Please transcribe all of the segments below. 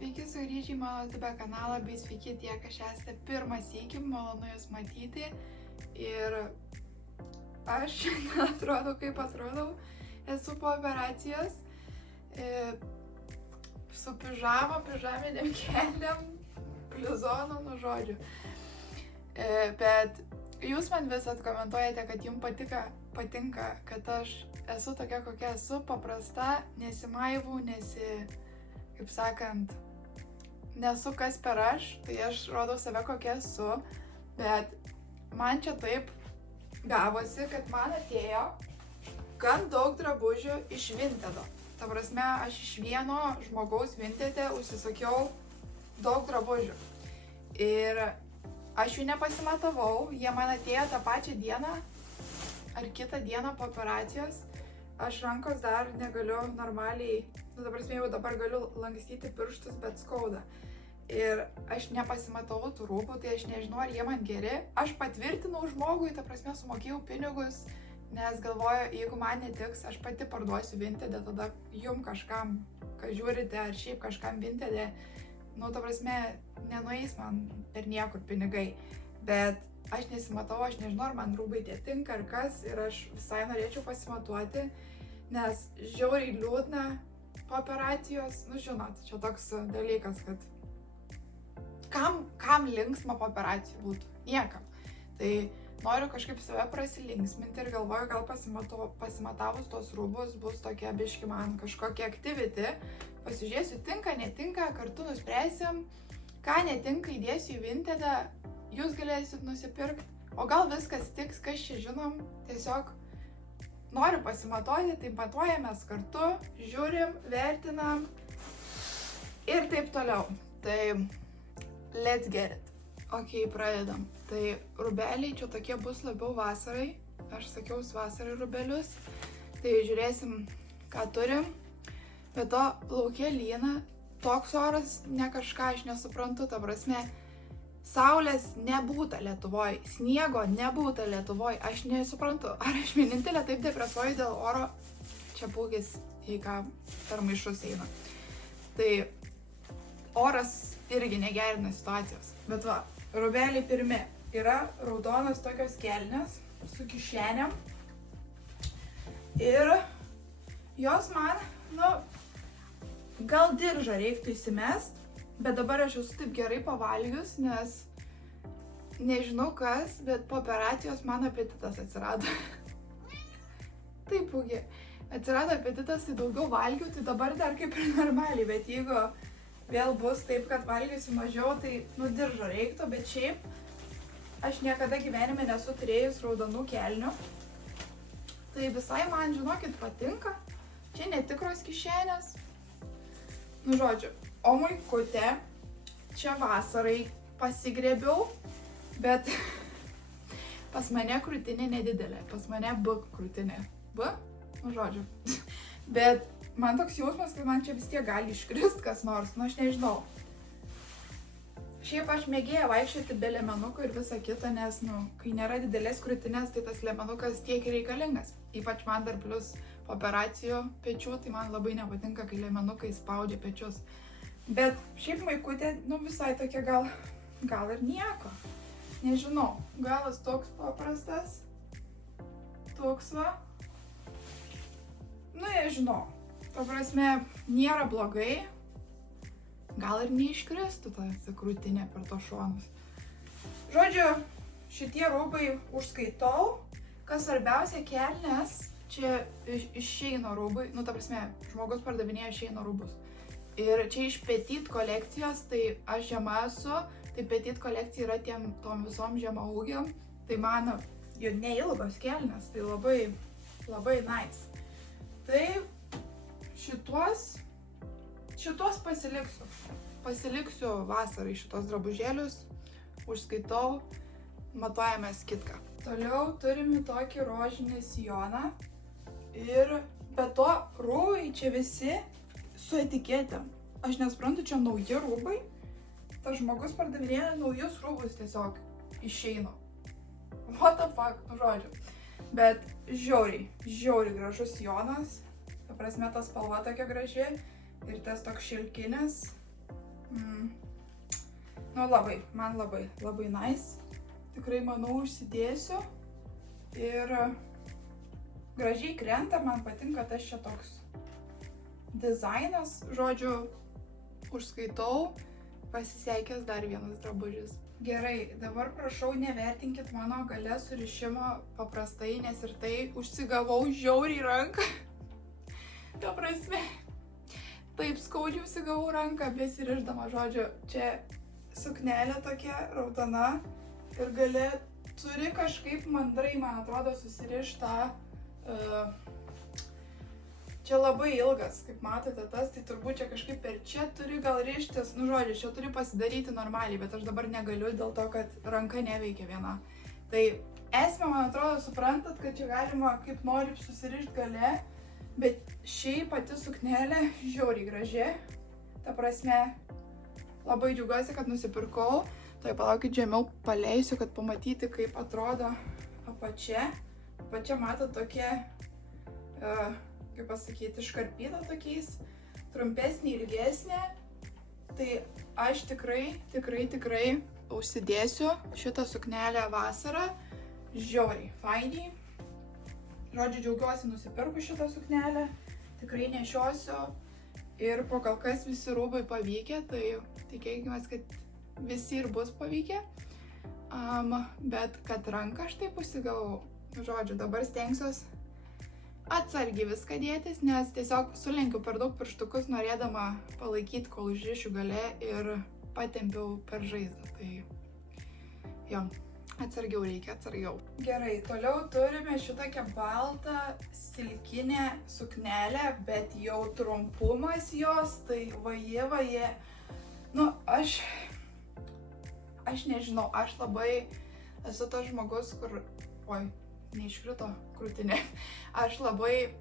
Sveiki sugrįžę į mano YouTube kanalą, bei sveiki tie, kas esate pirmą sykį, malonu jūs matyti. Ir aš atrodau, kaip atrodau, esu po operacijos, su pižaminėm kelnėm, bluzonu, nu žodžiu. Bet jūs man visat komentuojate, kad jums patinka, kad aš esu tokia, kokia esu, paprasta, nesimaivau, kaip sakant, nesu kas per aš, tai aš rodau save kokia esu, bet man čia taip gavosi, kad man atėjo gan daug drabužių iš Vintedo. Ta prasme, aš iš vieno žmogaus Vintede užsisakiau daug drabužių. Ir aš jų nepasimatavau, jie man atėjo tą pačią dieną ar kitą dieną po operacijos. Aš rankos dar negaliu normaliai, ta prasme, jau dabar galiu lankstyti pirštus, bet skauda. Ir aš nepasimatavau tų rūbų, tai aš nežinau, ar jie man geri. Aš patvirtinau žmogui, ta prasme, sumokėjau pinigus, nes galvoju, jeigu man netiks, aš pati parduosiu Vintede, tada jum kažkam, kas žiūrite, ar šiaip kažkam Vintede, ta prasme, nenueis man per niekur pinigai. Bet aš nesimatau, aš nežinau, ar man rūbai tie tinka ar kas, ir aš visai norėčiau pasimatuoti, nes žiauriai liūdna po operacijos, žinot, čia toks dalykas, kad kam linksma po operacijų būtų? Niekam. Tai noriu kažkaip save prasilinksminti ir galvoju, gal pasimatavus tos rūbus bus tokia biški man kažkokia activity. Pasižiūrėsiu, tinka, netinka, kartu nuspręsim, ką netinka įdėsiu į Vintedą, jūs galėsit nusipirkti, o gal viskas tiks, kas čia žinom, tiesiog noriu pasimatuoti, tai matuojamės kartu, žiūrim, vertinam ir taip toliau. Tai let's get it. Ok, pradedam. Tai rūbeliai čia tokie bus labiau vasarai, aš sakiau vasarai rūbelius, tai žiūrėsim, ką turim. Bet to lauke lyna, toks oras ne kažką, aš nesuprantu, ta prasme, saulės nebūta Lietuvoj, sniego nebūta Lietuvoj, aš nesuprantu, ar aš vienintelė taip depresuoju dėl oro, čia pūgis į ką per maišus eina. Tai oras irgi negerina situacijos. Bet va, rūbeliai pirmi yra raudonos tokios kelnės su kišenėm ir jos man, gal diržą reiktų įsimest. Bet dabar aš esu taip gerai pavalgius, nes nežinau kas, bet po operacijos man apetitas atsirado. Taip, pūgi. Atsirado apetitas, tai daugiau valgiau, tai dabar dar kaip ir normaliai, bet jeigu vėl bus taip, kad valgysiu mažiau, tai diržo reiktų, bet šiaip aš niekada gyvenime nesu turėjus raudonų kelnių. Tai visai man, žinokit, patinka. Čia netikros kišenės. Žodžiu. O muikutė, čia vasarai pasigrėbiau, bet pas mane krūtinė nedidelė, pas mane B krūtinė. B? Žodžiu. Bet man toks jausmas, kad man čia vis tiek gali iškrist kas nors, aš nežinau. Šiaip aš mėgėju vaikščioti be liemenukų ir visa kita, nes, kai nėra didelės krūtinės, tai tas liemenukas tiek ir reikalingas. Ypač man dar plus po operacijų pečių, tai man labai nepatinka, kai liemenukai spaudžia pečius. Bet šiaip maikutė, visai tokia gal ir nieko. Nežinau, galas toks paprastas, toks va. Nežinau, ta prasme, nėra blogai, gal ir neiškristų ta krūtinė per to šonus. Žodžiu, šitie rūbai užskaitau, kas svarbiausia, kelnes, čia iš Sheino rūbai, ta prasme, žmogus pardavinėja Sheino rūbus. Ir čia iš Petit kolekcijos, tai aš žema esu, tai Petit kolekcija yra tom visom žemaūgiam, tai man jau neilgos kelnes, tai labai nice. Tai šituos pasiliksiu. Pasiლიksiu vasarai šitos drabužėlius, užskaitau, matuojamės kitką. Toliau turime tokį rožinį sijoną ir be to rūbai čia visi su etiketėm. Aš nesuprantu, čia nauji rūbai. Tas žmogus pardavinėja naujus rūbus tiesiog išeina. What the fuck, žodžiu. Bet žiauriai gražus sijonas. Ta prasme, ta spalva tokia graži. Ir tas toks šilkinis. Nu man labai nice. Tikrai manau užsidėsiu. Ir gražiai krenta, man patinka tas čia toks dizainas. Žodžiu, užskaitau, pasisekęs dar vienas drabužis. Gerai, dabar prašau nevertinkit mano gale surišimo paprastai, nes ir tai užsigavau žiauriai ranką. Ta prasme, taip skaudžiai užsigavau ranką, besirišdama. Žodžiu, čia suknelė tokia raudona ir gale turi kažkaip mandrai, man atrodo, susirištą. Čia labai ilgas, kaip matote tas, tai turbūt čia kažkaip per čia turi gal rištis, nu žodžiu, čia turi pasidaryti normaliai, bet aš dabar negaliu dėl to, kad ranka neveikia viena. Tai esmė, man atrodo, suprantat, kad čia galima kaip nori susirišti gale, bet šiaip pati suknelė žiauriai graži. Ta prasme, labai džiaugiuosi, kad nusipirkau. Tai palaukit, žemiau paleisiu, kad pamatyti, kaip atrodo apačia. Apačia matot tokie, kaip pasakyti, iškarpyta tokiais, trumpesnė, ilgesnė. Tai aš tikrai užsidėsiu šitą suknelę vasarą. Žiauriai fainiai. Žodžiu, džiaugiuosi nusipirkus šitą suknelę. Tikrai nešiosiu. Ir po kol kas visi rūbai pavykę, tai tikėkime, kad visi ir bus pavykę. Bet kad ranką aš taip užsigavau. Žodžiu, dabar stengsiuos atsargiai viską dėtis, nes tiesiog sulenkiu per daug pirštukus, norėdama palaikyti, kol užrišiu gale ir patempiau per žaizdą. Tai jo, atsargiau reikia, atsargiau. Gerai, toliau turime šitokią baltą silkinę suknelę, bet jau trumpumas jos, tai vaje. Nu, aš nežinau, aš labai esu tas žmogus, kur... Oi, neiškrito krūtinė. Aš labai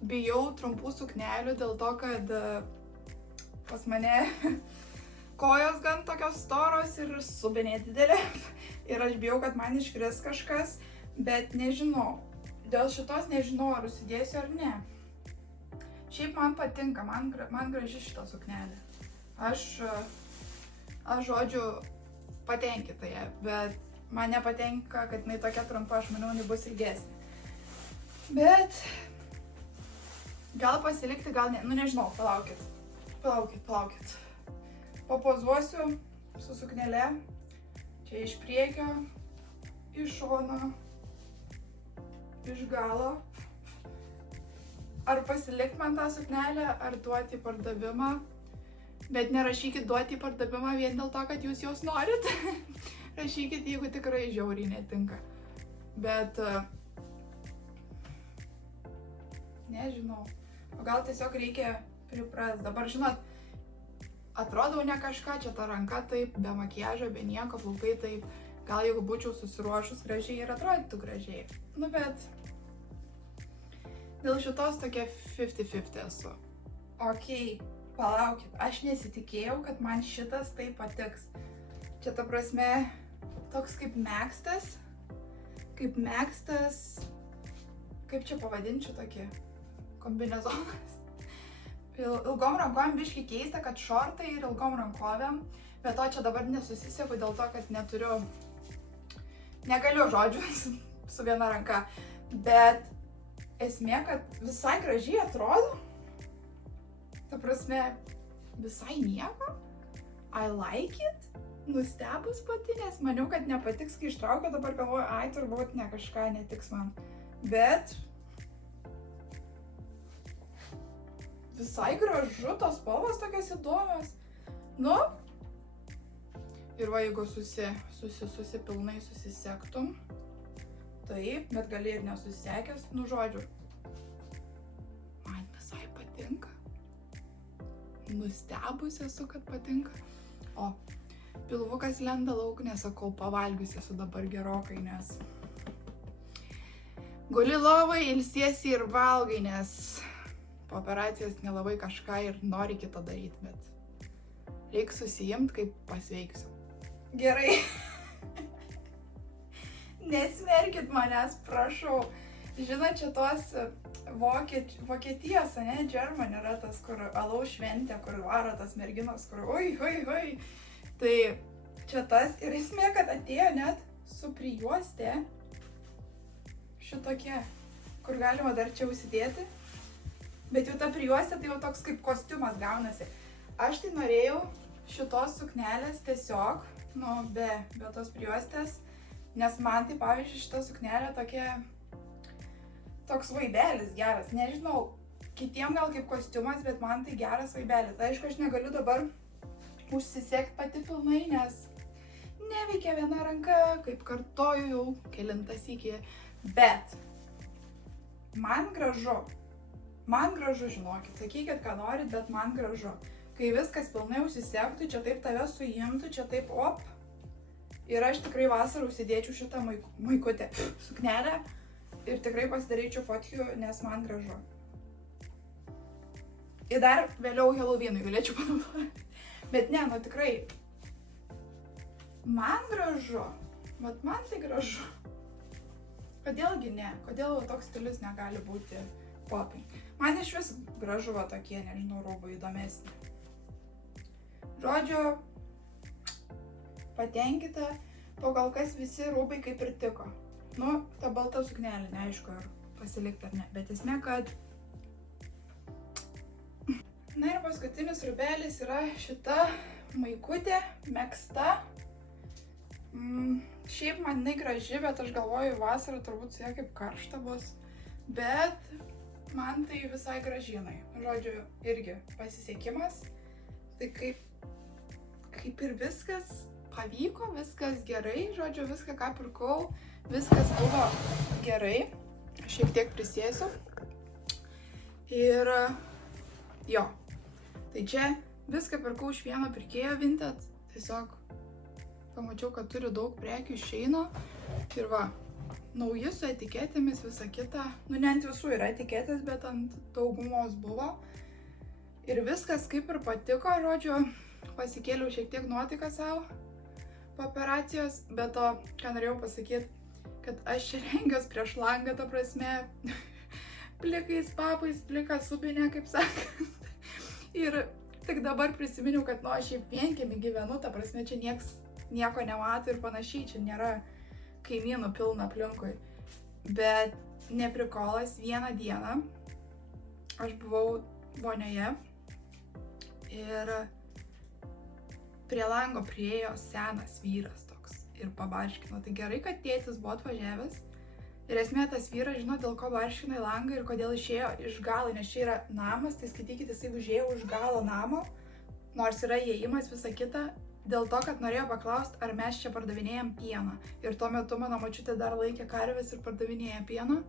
bijau trumpų suknelių dėl to, kad pas mane kojos gan tokios storos ir subinė didelė. Ir aš bijau, kad man iškris kažkas, bet nežinau. Dėl šitos nežinau, ar užsidėsiu ar ne. Šiaip man patinka, man graži šita suknelė. Aš žodžiu, patenkinta ją, bet man nepatinka, kad jinai tokia trumpa, aš manau, jinai bus ilgesnė. Bet gal pasilikti, gal ne, nu nežinau, palaukit. Papozuosiu su suknele, čia iš priekio, iš šono, iš galo. Ar pasilikti man tą suknelę, ar duoti į pardavimą. Bet nerašykit duoti į pardavimą vien dėl to, kad jūs jos norit. Rašykit, jeigu tikrai žiauriai netinka. Bet nežinau. O gal tiesiog reikia priprast. Dabar, žinot, atrodau ne kažką, čia ta ranka taip, be makiažo, be nieko, plaukai taip. Gal jeigu būčiau susiruošus gražiai ir atrodytų gražiai. Nu, bet dėl šitos tokia 50-50 esu. Okei, palaukit, aš nesitikėjau, kad man šitas taip patiks. Čia ta prasme, toks kaip megztas, kaip čia pavadinčiau tokį kombinezonas. Ilgom rankovėm biškai keista, kad šortai ir ilgom rankovėm, bet to čia dabar nesusisieku dėl to, kad negaliu žodžiu su viena ranka, bet esmė, kad visai gražiai atrodo, ta prasme, visai nieko, I like it. Nustebus pati, nes maniau, kad nepatiks, kai ištraukiau, dabar galvoju, ai, turbūt ne kažką netiks man. Bet visai gražu, tos spalvos tokios įdomios. Nu, ir va, jeigu pilnai susisektum, taip, bet gali ir nesusisekęs, nu žodžiu, man visai patinka. Nustebus esu, kad patinka. O, pilvukas lenda lauk, nesakau, pavalgius esu dabar gerokai, nes guli lovai, ilsiesi ir valgai, nes po operacijos nelabai kažką ir nori kitą daryti, bet reikia susijimti, kaip pasveiksiu. Gerai. Nesmerkit manęs, prašau. Žinot, čia tos Vokietijos, ne, German yra tas, kur alaus šventė, kur varo tas merginos, kur oi. Tai čia tas ir esmė, kad atėjo net su prijuostė šitokie, kur galima dar čia užsidėti. Bet jau ta prijuostė tai jau toks kaip kostiumas gaunasi. Aš tai norėjau šitos suknelės tiesiog, nu, be tos prijuostės, nes man tai, pavyzdžiui, šita suknelė toks vaibelis geras. Nežinau, kitiem gal kaip kostiumas, bet man tai geras vaibelis. Tai aišku, aš negaliu dabar užsisegti pati pilnai, nes neveikia viena ranka, kaip kartoju jau kelintas iki. Bet man gražu, žinokit, sakykit, ką norit, bet man gražu. Kai viskas pilnai užsisegtų, čia taip tave suimtų, čia taip op. Ir aš tikrai vasarą užsidėčiau šitą maikutę suknelę ir tikrai pasidaryčiau fotkių, nes man gražu. Ir dar vėliau Halloweenui galėčiau panaudoti. Bet ne, nu tikrai. Man gražu. Vat man tai gražu. Kodėlgi ne? Kodėl toks stilius negali būti popai? Man iš vis gražu va tokie, nežinau, rūbai įdomesni. Žodžiu, patenkite, po kol kas visi rūbai kaip ir tiko. Nu, ta balta suknelė, neaišku, ar pasilikti ar ne, bet esmė, kad... Na ir paskutinis rūbelis yra šita maikutė, megzta. Šiaip man jinai graži, bet aš galvoju, vasarą turbūt su ja kaip karšta bus. Bet man tai visai gražinai. Žodžiu, irgi pasisekimas. Tai kaip ir viskas pavyko, viskas gerai. Žodžiu, viską ką pirkau, viskas buvo gerai. Šiek tiek prisėsiu. Ir jo. Tai čia viską pirkau iš vieno pirkėjo Vinted. Tiesiog pamačiau, kad turi daug prekių iš Sheino. Ir va, nauji su etiketėmis, visa kita. Nu, ne ant visų yra etiketės, bet ant daugumos buvo. Ir viskas kaip ir patiko, žodžiu, pasikėliau šiek tiek nuotaiką savo po operacijos. Bet to, ką norėjau pasakyti, kad aš čia rengiuos prieš langą, ta prasme, plikais papais, plika subinė, kaip sakant. Ir tik dabar prisiminiau, kad, nu, aš šiaip vienkiemį gyvenu, ta prasme, čia nieko nemato ir panašiai, čia nėra kaimynų pilna aplinkui. Bet neprikolas, vieną dieną aš buvau vonioje ir prie lango priėjo senas vyras toks ir pabarškino. Tai gerai, kad tėtis buvo atvažiavęs. Ir esmė, tas vyras žino, dėl ko barškino į langą ir kodėl išėjo iš galo, nes čia yra namas, tai skaitykite, jisai užėjo už galo namo, nors yra įėjimas, visa kita, dėl to, kad norėjo paklausti, ar mes čia pardavinėjam pieną. Ir tuo metu mano močiutė dar laikė karves ir pardavinėja pieną.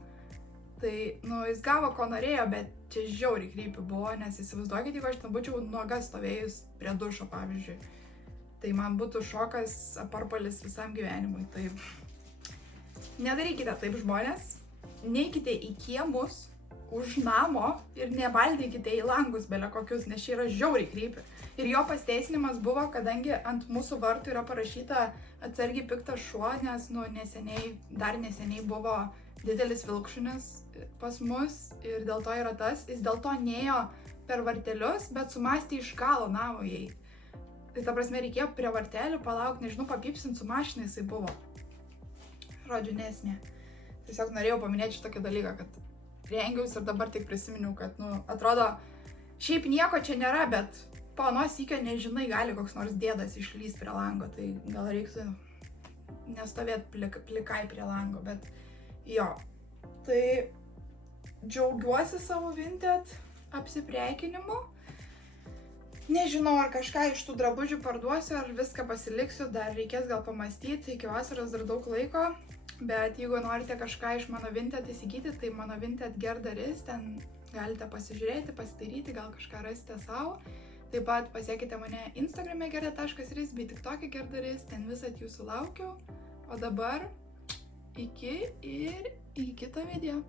Tai, nu, jis gavo, ko norėjo, bet čia žiauriai krypi buvo, nes įsivaizduokit, jeigu aš ten būčiau nuoga stovėjus prie dušo, pavyzdžiui. Tai man būtų šokas aparpalis visam gyvenimui. Tai nedarykite taip, žmonės. Neikite į kiemus už namo ir nebaldykite į langus belia kokius, nes čia yra žiauriai krypi. Ir jo pasteisinimas buvo, kadangi ant mūsų vartų yra parašyta atsargiai piktas šuo, nes, nu, dar neseniai buvo didelis vilkšunis pas mus ir dėl to yra tas. Jis dėl to nėjo per vartelius, bet sumastė iš galo namo įeiti. Tai ta prasme reikėjo prie vartelių palaukti, nežinau, papypsint su mašina jisai buvo. Žodžiu, nesmė. Tiesiog norėjau paminėti šitokį dalyką, kad rengiausi ir dabar tik prisiminiau, kad, nu, atrodo, šiaip nieko čia nėra, bet po anos sykio nežinai, gali koks nors dėdas išlys prie lango, tai gal reiktų nestovėti plikai prie lango, bet jo. Tai džiaugiuosi savo Vinted apsipreikinimu. Nežinau, ar kažką iš tų drabužių parduosiu, ar viską pasiliksiu, dar reikės gal pamastyti, iki vasaros dar daug laiko. Bet jeigu norite kažką iš mano Vinted įsigyti, tai mano Vinted Gerdaris, ten galite pasižiūrėti, pasidaryti, gal kažką rasite savo. Taip pat pasiekite mane Instagrame gerda.ris bei TikTok'e Gerdaris, ten visat jūsų laukiu. O dabar iki ir į kitą video.